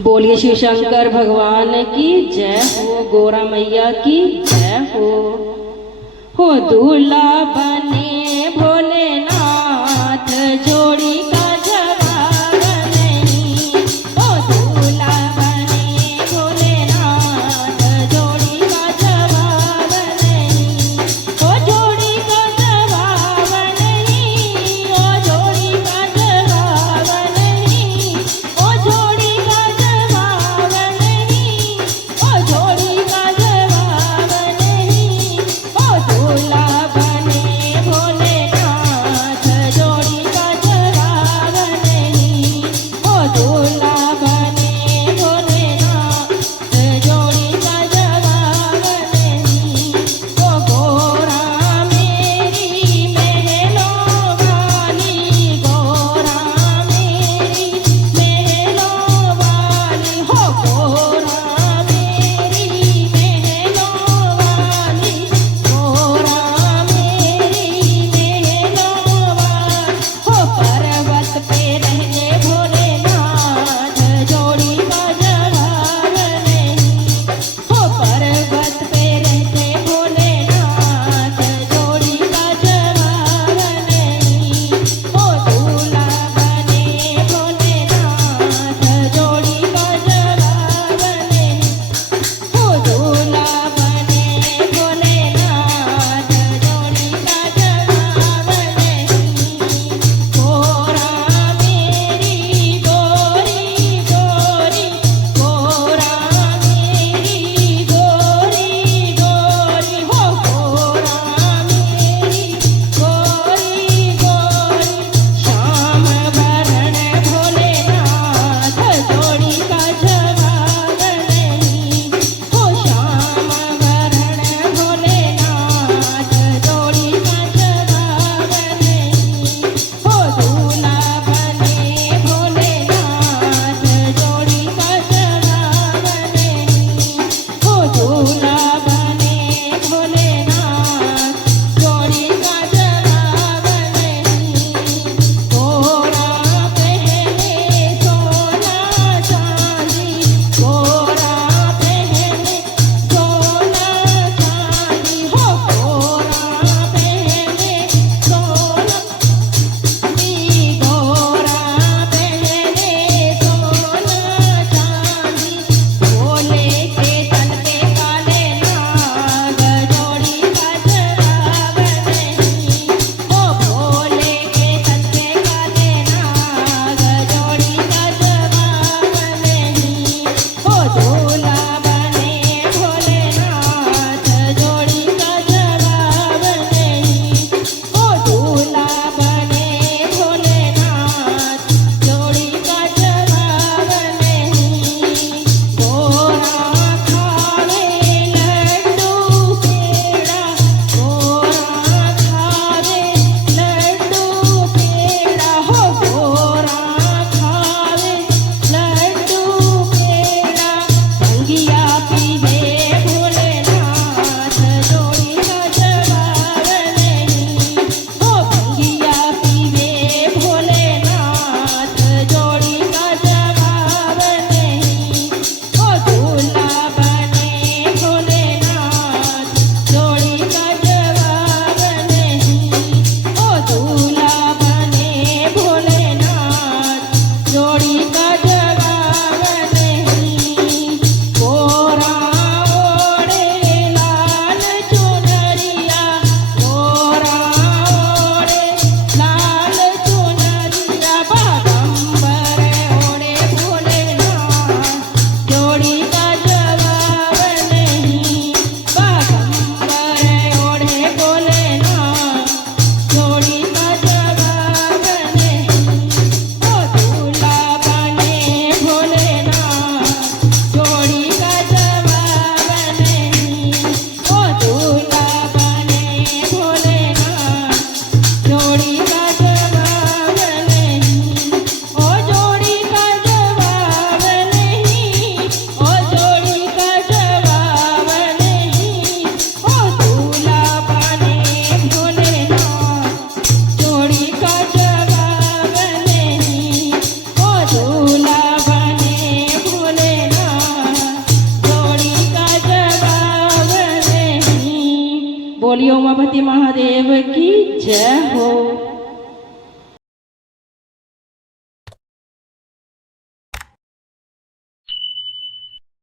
बोलिए शिव शंकर भगवान की जय हो, गोरा मैया की जय हो दूल्हा बने भोलेनाथ जोड़ी का जवाब नहीं। हो दूल्हा बने भोलेनाथ जोड़ी का जवाब नहीं। हो जोड़ी का जवाब नहीं। हो जोड़ी का जवाब नहीं। हो जोड़ी का जवाब नहीं। हो जोड़ी का जवाब नहीं। हो दूल्हा बने भोले बोलिए उमापति महादेव की जय हो।